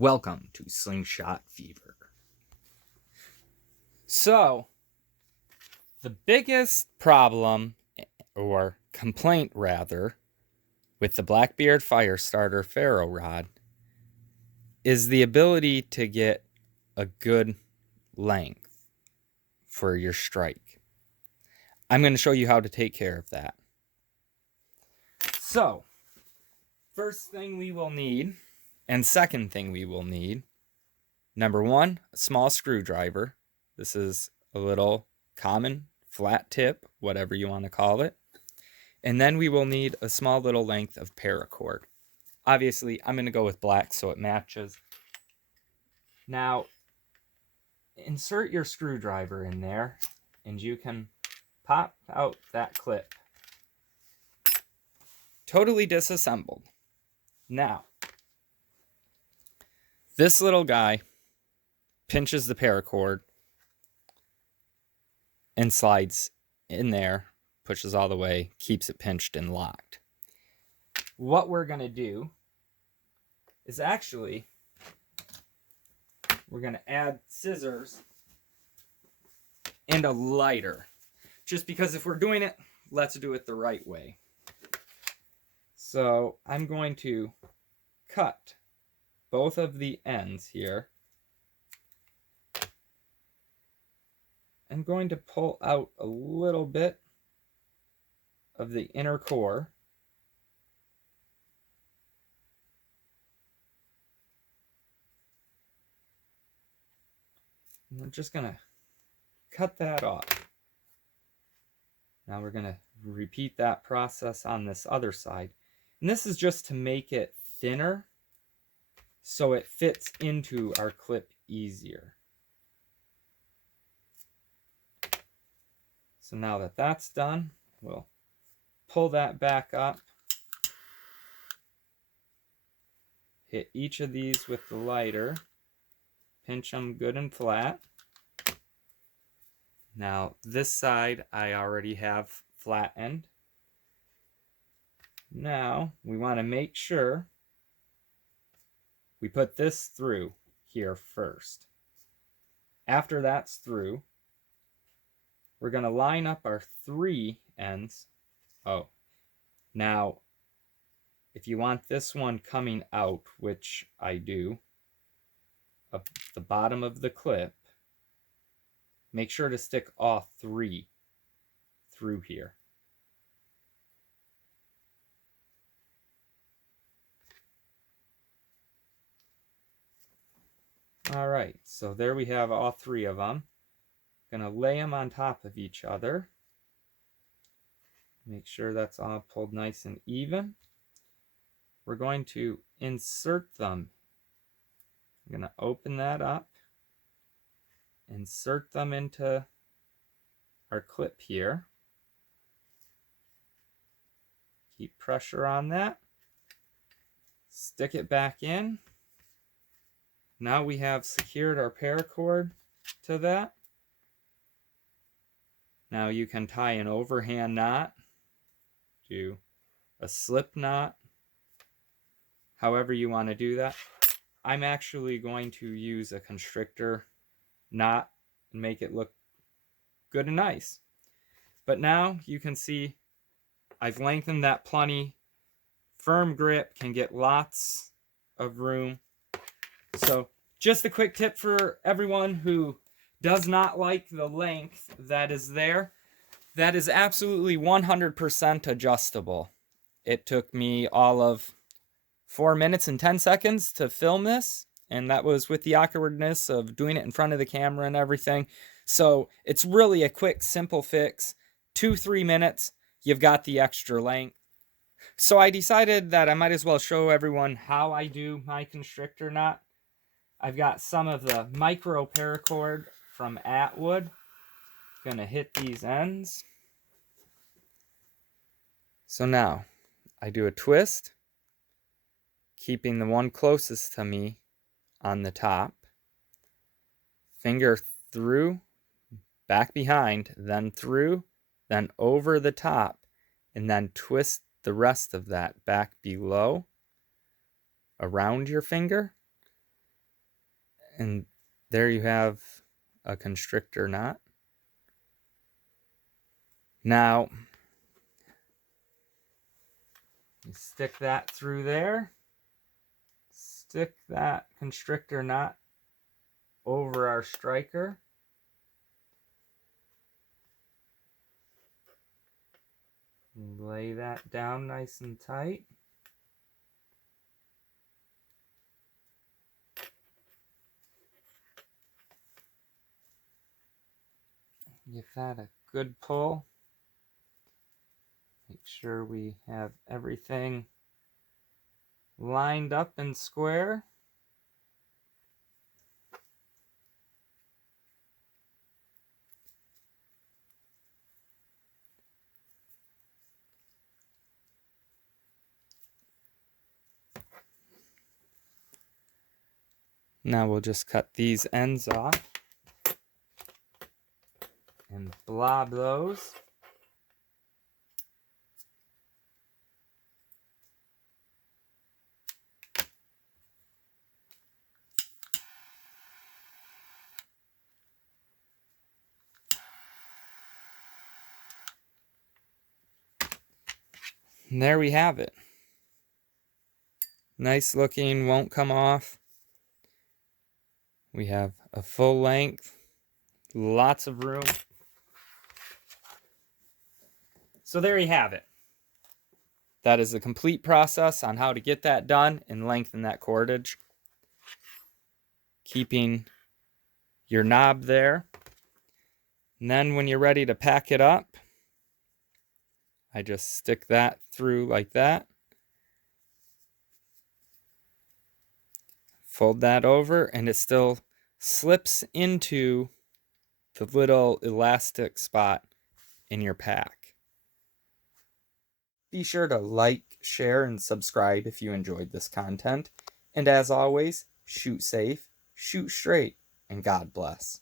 Welcome to Slingshot Fever. So, the biggest problem, or complaint rather, with the Blackbeard Firestarter Ferro rod is the ability to get a good length for your strike. I'm going to show you how to take care of that. So, first thing we will need, and second thing we will need, number one, a small screwdriver. This is a little common flat tip, whatever you want to call it. And then we will need a small little length of paracord. Obviously, I'm going to go with black so it matches. Now, insert your screwdriver in there, and you can pop out that clip. Totally disassembled. Now, this little guy pinches the paracord and slides in there, pushes all the way, keeps it pinched and locked. What we're going to do is actually, we're going to add scissors and a lighter. Just because if we're doing it, let's do it the right way. So I'm going to cut both of the ends here. I'm going to pull out a little bit of the inner core. And we're just going to cut that off. Now we're going to repeat that process on this other side. And this is just to make it thinner so it fits into our clip easier. So now that that's done, we'll pull that back up, hit each of these with the lighter, pinch them good and flat. Now this side I already have flat end. Now we want to make sure we put this through here first. After that's through, we're going to line up our three ends. Oh, now if you want this one coming out, which I do, of the bottom of the clip, make sure to stick all three through here. All right, so there we have all three of them. Gonna lay them on top of each other. Make sure that's all pulled nice and even. We're going to insert them. I'm gonna open that up, insert them into our clip here. Keep pressure on that. Stick it back in. Now we have secured our paracord to that. Now you can tie an overhand knot, do a slip knot, however you want to do that. I'm actually going to use a constrictor knot and make it look good and nice. But now you can see I've lengthened that plenty. Firm grip, can get lots of room. So just a quick tip for everyone who does not like the length that is there. That is absolutely 100% adjustable. It took me all of 4 minutes and 10 seconds to film this, and that was with the awkwardness of doing it in front of the camera and everything. So it's really a quick, simple fix. 2-3 minutes, you've got the extra length. So I decided that I might as well show everyone how I do my constrictor knot. I've got some of the micro paracord from Atwood. Gonna hit these ends. So now I do a twist, keeping the one closest to me on the top. Finger through, back behind, then through, then over the top, and then twist the rest of that back below around your finger. And there you have a constrictor knot. Now, you stick that through there. Stick that constrictor knot over our striker. Lay that down nice and tight. Give that a good pull. Make sure we have everything lined up and square. Now we'll just cut these ends off and blob those. And there we have it. Nice looking, won't come off. We have a full length, lots of room. So there you have it. That is the complete process on how to get that done and lengthen that cordage. Keeping your knob there. And then when you're ready to pack it up, I just stick that through like that. Fold that over and it still slips into the little elastic spot in your pack. Be sure to like, share, and subscribe if you enjoyed this content. And as always, shoot safe, shoot straight, and God bless.